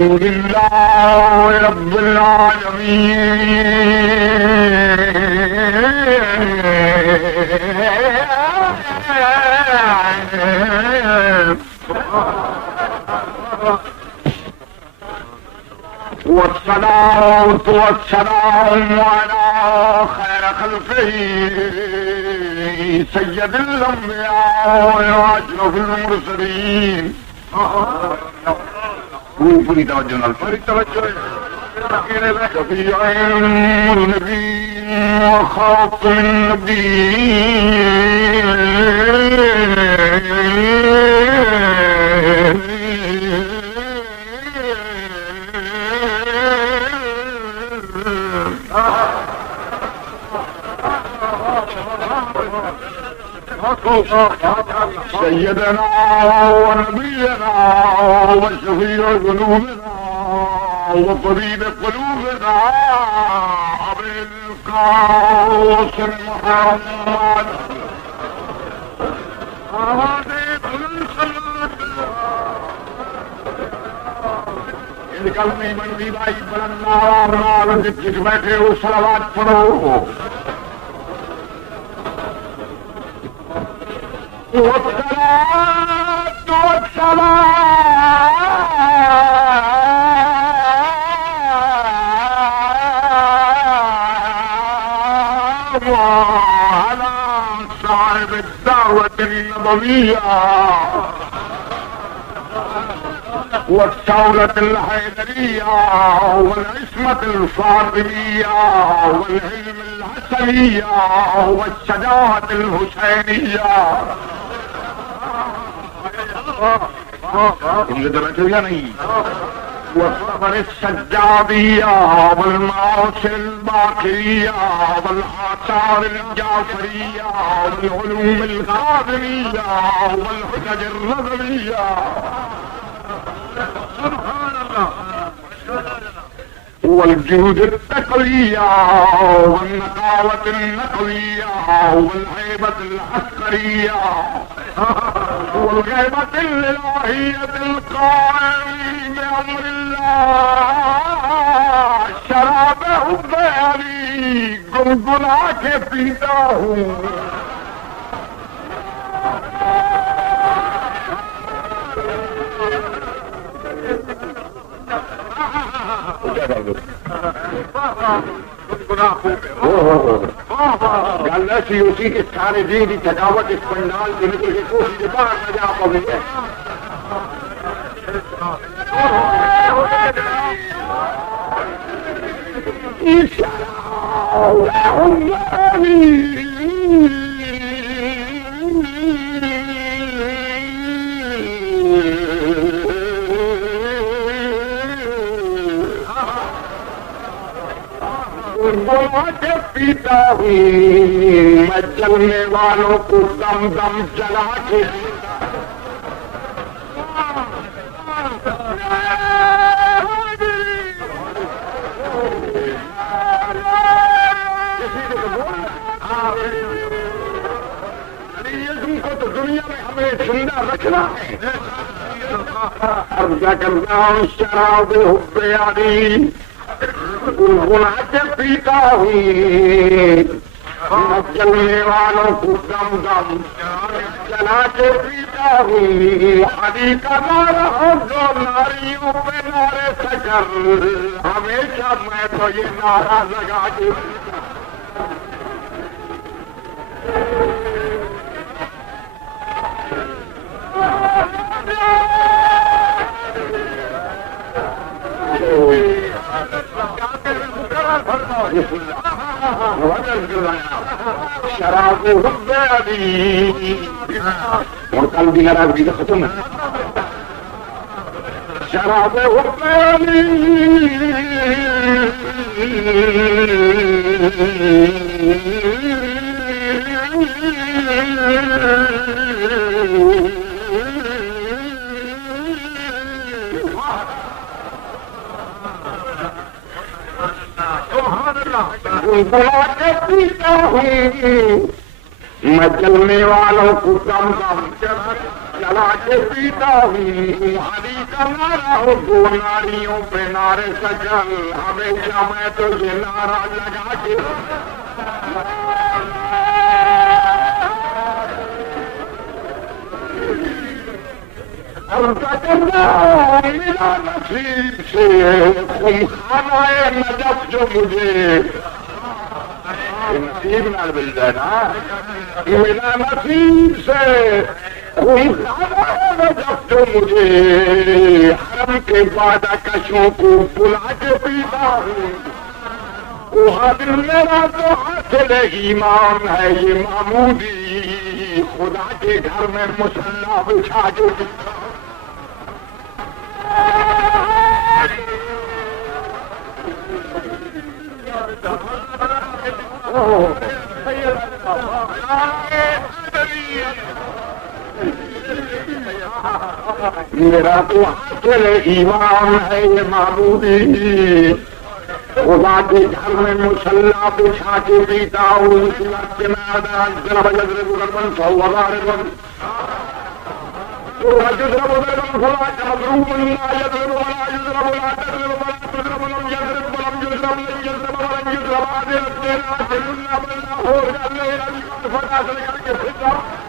لله رب العالمين والصلاة والسلام على خير خلقه سيد الأنبياء وأشرف المرسلين. पूरी तवज्जो नाल शफीअ النبيين وخاتم النبيين سيدنا ونبينا وشفيع ذنوبنا وطبيب قلوبنا أبي القاسم محمد कल में बंदी भाई बुलंद जिस बैठे हो सलावत पढ़ो والصلاة والسلام على صاحب الدعوة النبوية والثورة الحيدرية والعصمة الفاطمية والعلم الحسنية والشجاعة الحسينية. والصبر السجادية والمعاصي الباقية والآثار الجعفرية والعلوم الخادمية والحجج الرضوية. سبحان الله. والجهود التقوية والنقاوة النقوية والهيبة العسكرية والغيبة الإلهية القائم بأمر الله. شرابه الضيالي قلقلا के पीता हूँ गल ऐसी उसी के सारे दिन की थकावट इस पंडाल से निकल के कोशिश के बाहर न जा पाई है। के पीता हूँ मैं जलने वालों को दम दम जला के तुमको तो दुनिया में हमें जिंदा रखना है। अर्जा करना शराब हुब्बे यारी गुनगुना के पीता हूँ जलने वालों को दम दम जला के पीता हूँ। अली का नारा हो जो नारियों पे नारे सकर हमेशा मैं तो ये नारा लगा के शराब हुब्बे अली और कल भी नाराजगी तो खत्म है। शराब हुब्बे अली गुनगुना के पीता हूँ मैं जलने वालों को दम दम जला के पीता हूँ हरी का नारा हो दो नारियों पे नारे सकल हमेशा मैं तो ये नारा लगा के करना मिला नसीब से तुम खाना है नजफ जो मुझे नसीब ना मिल जाए ना मिला नसीब से तुम खाना है नजफ जो मुझे हरम के बाद कशों को बुला के पीता हूँ वहाँ दिल मेरा तो हासिल ईमान है ये मामूदी खुदा के घर में मुसल्ला बिछा के पीता हूँ मेरा तो हासिल ईमान है ये मामूदी खुदा के घर में मुसल्ला बिछा के पीता हूँ उसी वक्त में आदान जरा बजर गुरबन सौवार बन يضرب ضربا فلا مضروب لا يضرب ولا يضرب ولا تضرب ولا تضرب ولم يضرب ولم يضرب لن يضرب ولم يضرب هذه الدينات كلنا بلنا هو الليل فلا تلك الفتنة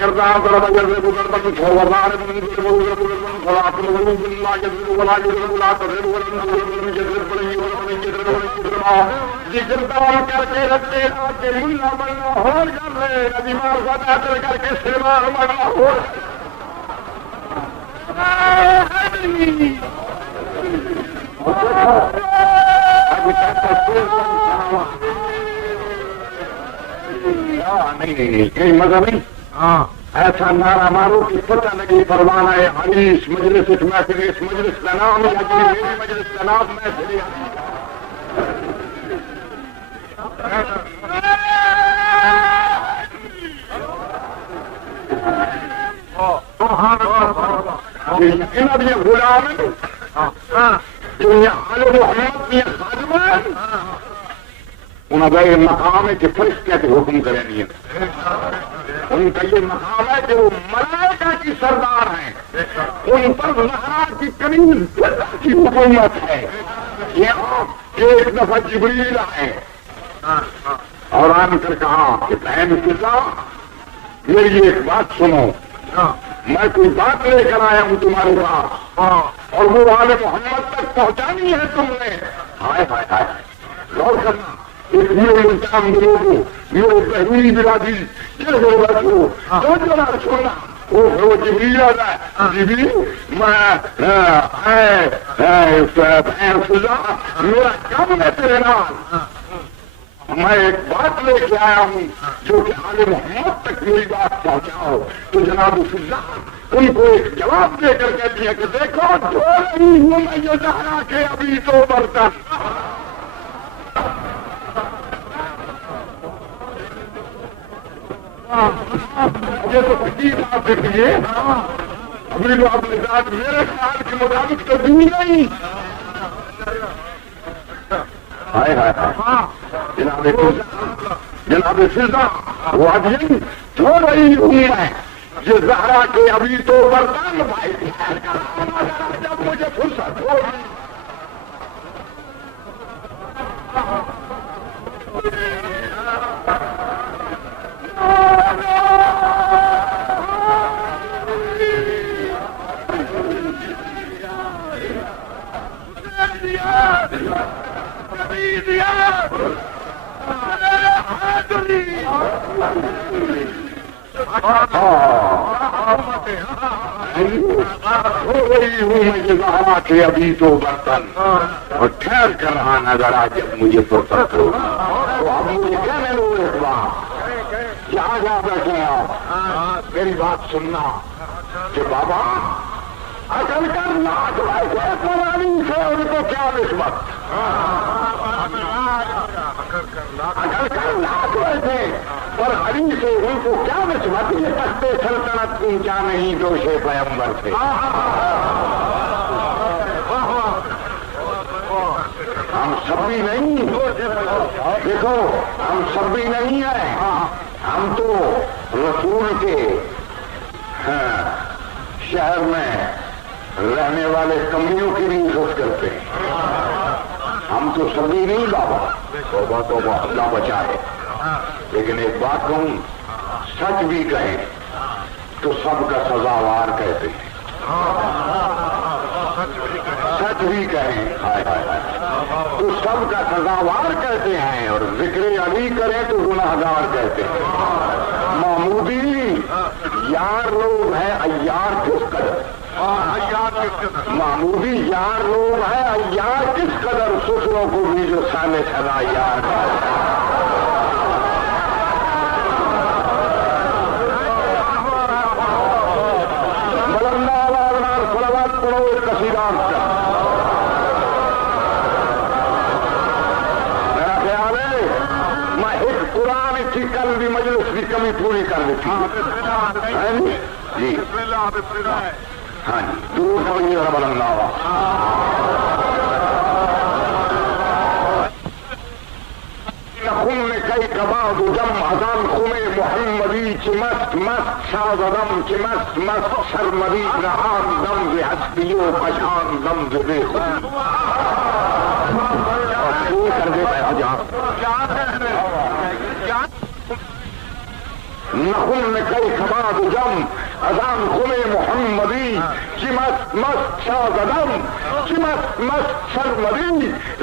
करता हूँ तरह जैसे बुगरबन सोवरार बुगरबन बुगरबन फलात बुगरबन बिल्ला जैसे बुला जैसे बुला तरे बुगरबन बुगरबन जैसे बड़ी बुगरबन जैसे बड़ी जिक्र तमाम करके रखते आके मुल्ला बनना हो जाए अजीमार ज़्यादा करके सेवार बनना हो नहीं कहीं मजा नहीं ऐसा नारा मारो कि पता लगे परवाना है हरीश मजलिस महफिल इस मजलिस का नाम या मेरी मजलिस का नाम महफिल इन अब ये गुलाम जो यहाँ मोहम्मद ये खादमान उनका मकाम है कि फरिश्ते के हुक्म करें नहीं उनका ये मकाम है कि वो मलाइका की सरदार हैं उन पर ज़हरा की करीब की हुकूमत है ये एक दफा जिब्रील आए और आकर कहा कि बहन पिता मेरी एक बात सुनो मैं कोई बात लेकर आया हूँ तुम्हारे पास और वो वाले मोहम्मद तक पहुंचानी है तुमने हाय हाय हाय गौर करना एक काम लोगों ये बहनी बिरादी ये होगा तो जरा सुनना वो जिब्रील आता है जिब्रील मेरा काम है तेरे नाम मैं एक बात लेके आया हूँ जो कि आले मोहम्मद तक मेरी बात पहुँचाओ तो जनाब फिजा उनको एक जवाब देकर कहती है कि देखो जो नहीं हूँ मैं ये ज़हरा के अभी तो बर्तन ये तो किसी बात देखिए अभी तो आपने बात मेरे ख्याल के मुताबिक तो दी नहीं हाय हाय जनाब फिजा वादियन छो रही हूँ मैं ये ज़हरा के अभी तो बर्तन भाई जब मुझे फुर्सत हो के अभी तो बर्तन और ठहर कर रहा नजर आ जब मुझे फुर्सत हो तो अब मुझे कहने लो एक बात यहाँ जा बैठे आप मेरी बात सुनना कि बाबा अकल कर नाथ वैसे पुरानी से उनको क्या निस्बत, अकल कर नाथ वैसे पर हरी से उनको क्या निस्बत, ये तख्ते सल्तनत ऊंचा नहीं दोषे पैगंबर से। हम सब भी नहीं, देखो हम सब भी नहीं है, हम तो रसूल के शहर में रहने वाले कमियों की भी इज्जत करते हैं। हम तो सभी नहीं बाबा, तौबा तौबा अल्लाह बचाए। लेकिन एक बात कहूं, सच भी कहें तो सबका सजावार कहते हैं, सच भी कहें हाय हाय हाय तो सबका सजावार कहते हैं, और जिक्र अली करें तो गुनाहगार कहते हैं। महमूदी यार लोग हैं अय्यार किस कदर, महमूदी यार लोग हैं अय्यार किस कदर, ससुरों को भी जो साले सदा यार बुलंदाबाद सलावत पढ़ो एक कसीदार का। मेरा ख्याल है मैं एक कुरान की कल भी मजलिस की कमी पूरी कर दी थी जी। हाँ जी, दूर पढ़िए जरा बुलंदाबाद। खुम में कई कबाब जम अजान खुमे मोहम्मदी चिमस्त मस्त शाहदम चिमस्त मस्त शर्मदी रहान दम जे हस्तियों पशान दम जे देखो कर दे नखुम में कई कबाब जम अजान खुमे मोहम्मदी चिमस्त मस्त शाहदम चिमस्त मस्त शर्मदी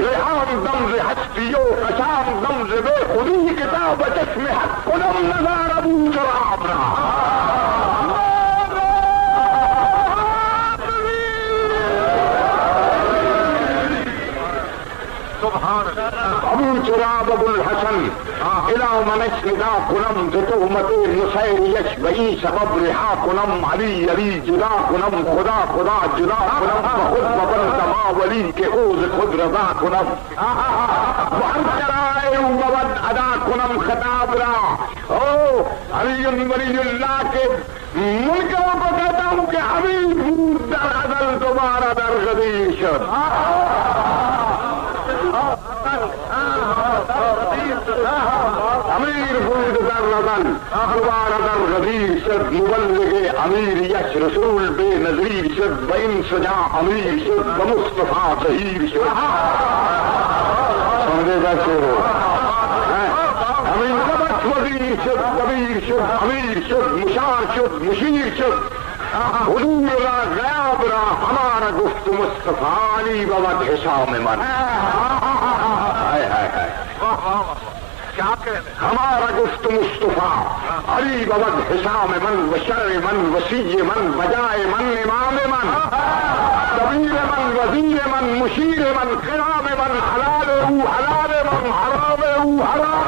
रेहान दम जे हस्तियों कशान दम जे बेखुदी किताब चश्मे हक कुदम नजार अबू जराब अबू चुराब अबुल हसन इला मनश निदा कुनम तुहमत नुसैर यश बई सबब रिहा कुनम अली अली जुदा कुनम खुदा खुदा जुदा कुनम खुद बबन तमा वली के ओज खुद रजा कुनम कराए मवद अदा कुनम खताबरा। ओ अली वलीउल्लाह के मुनकरों को कहता हूं कि अभी दर अदल दोबारा दर गदीश अमीर बूद दर रदन दोबारा दर गदीर शद मुबल्लिगे अमीर यश रसूल बे नजीर शद बैन सजा अमीर शद बमुस्तफा शहीर शद। समझेगा शेरो अमीर कबत वजीर शद कबीर शद अमीर शद मुशार शद मुशीर शद हुजूर रा गयाब रा हमारा गुफ्त मुस्तफा अली बवद हिसाब में मन। हाय हाय हाय क्या कह रहे, हमारा गुफ्त मुस्तफा अली बवद हिसाब में मन वशर मन वसीय मन बजाए मन इमाम मन कबीर मन वजीर मन मुशीर मन किराम मन हलाल मन हराम हराम।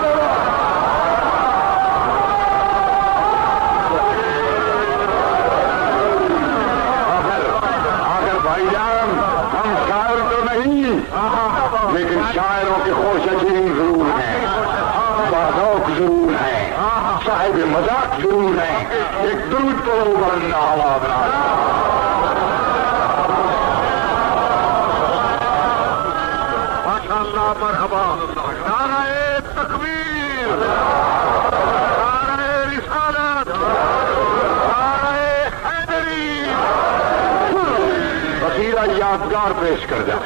भाईजान हम शायर तो नहीं लेकिन शायरों के खोशचीन जरूर हैं, बाज़ौक जरूर हैं, साहिब मजाक जरूर हैं। एक दुरूद पढ़ो वरना हवा बना माशाअल्लाह मरहबा। नारे तकबीर, नारे रिसालत, नारे हैदरी। वसीला यादगार पेश कर जा।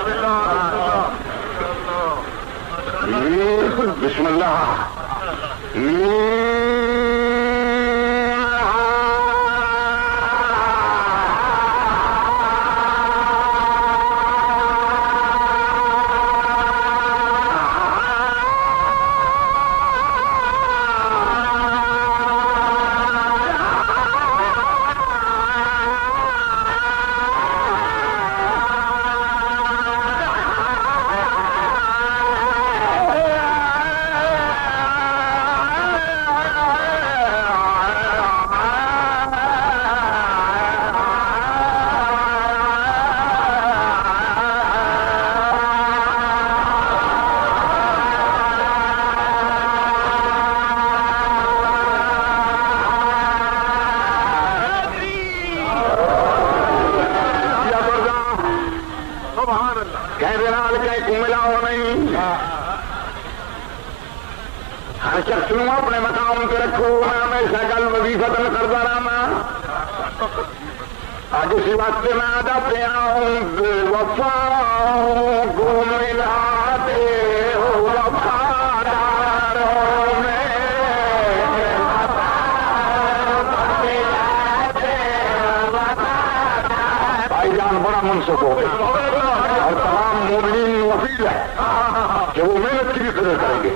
बिस्मिल्लाह। नाल कहीं मिलाओ नहीं। हर शख्स को अपने मकाम पे रखो। मैं हमेशा कल वजीफतन करता रहना। आज इसी वास्ते मैं आदा पे आऊं वफाओं को मिलाते हो वफादारों में। भाईजान बड़ा मुनसिफ हो गया और तमाम मोमिनीन वकील है कि वो मेहनत की भी कदर करेंगे।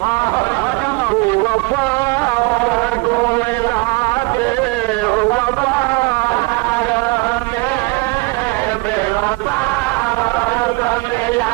वफाओं को मिलाते हो वफादारों में बेवफा मिला।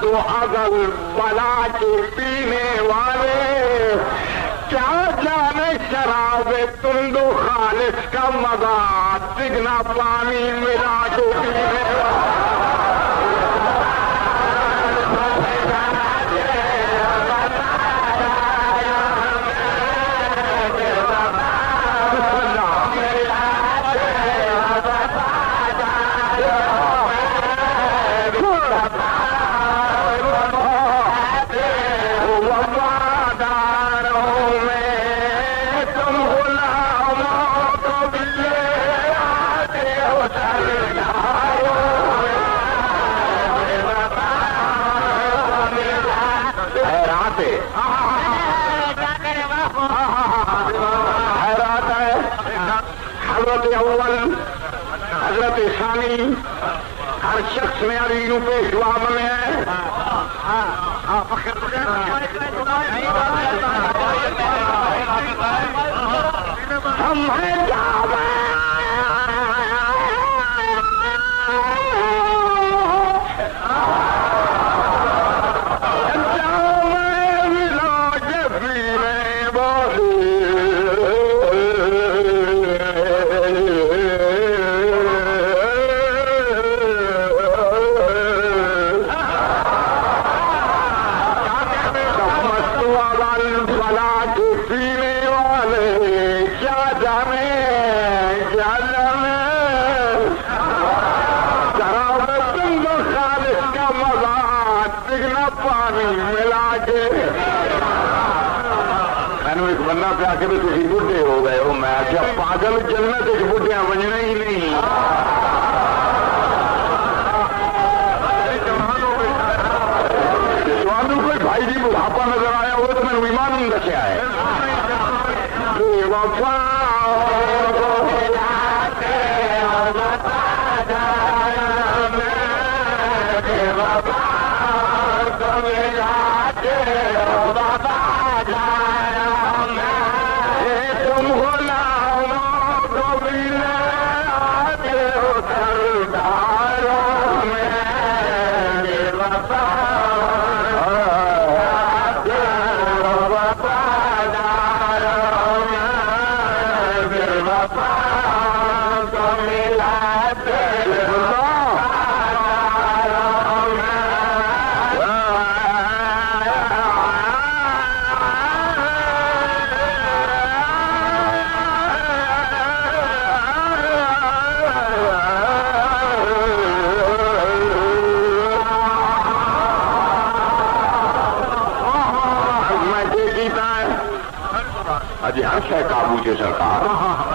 तो अगल बला के पीने वाले क्या जाने शराब तुंदो खालिश का मजा तिगना पानी मिला के पीने हजरत शानी हर शख्स में अलीनु पेशवा बने हैं। हम हैं पे आके भी तुम बुढ़े हो गए हो। मैं क्या पागल जन्नत एक बुढ़िया बनना ही नहीं। स्वामी कोई भाई जी बुढ़ापा नजर आया हो तो मैंने ईमान रखा है। बेवफा अजी हर शय काबू से सरकार,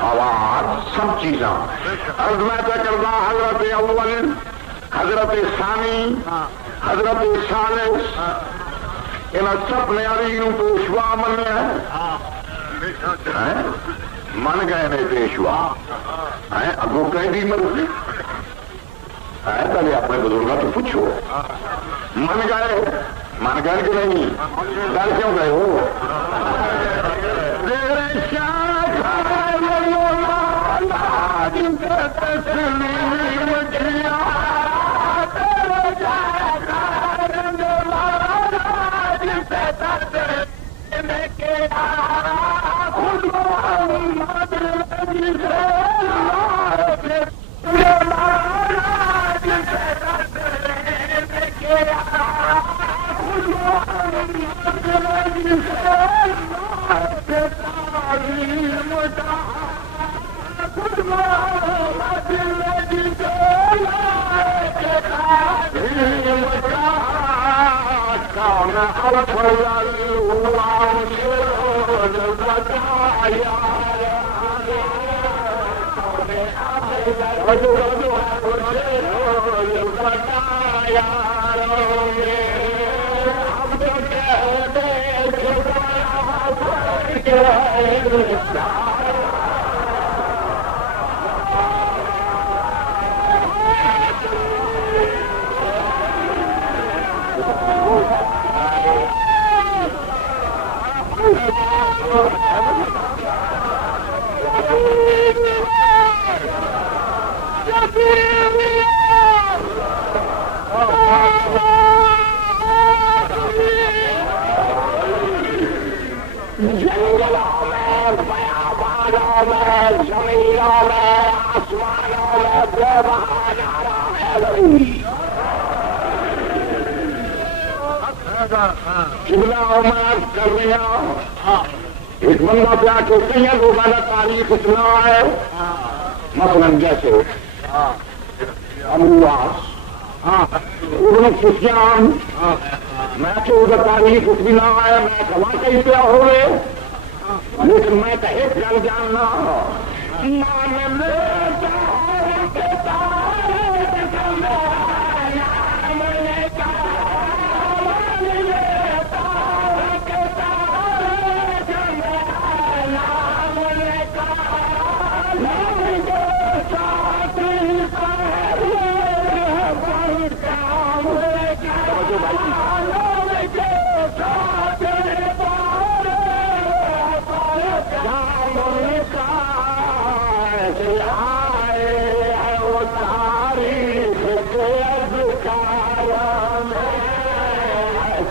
आवाज सब चीजा। अर्ज में तो करदा हजरत अव्वल, हजरत सानी, हजरत सालिस, इन सब न्यारी पेशवा मने मन गए ने पेशवा है। अगो कहीं मर्जी है, पहले अपने बुजुर्गों से पूछो मन गए कि नहीं, डर क्यों गए हो? कर रहे एक बंदा प्यार करते हैं, रोजाना तारीख इतना है, मसलन जैसे अमरुआस, इब्न सुफियान, मैं तो उधर तारीख कुछ भी ना है, मैं कमा कहीं पे हो गए, लेकिन मैं कहे जल जानना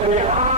Yeah.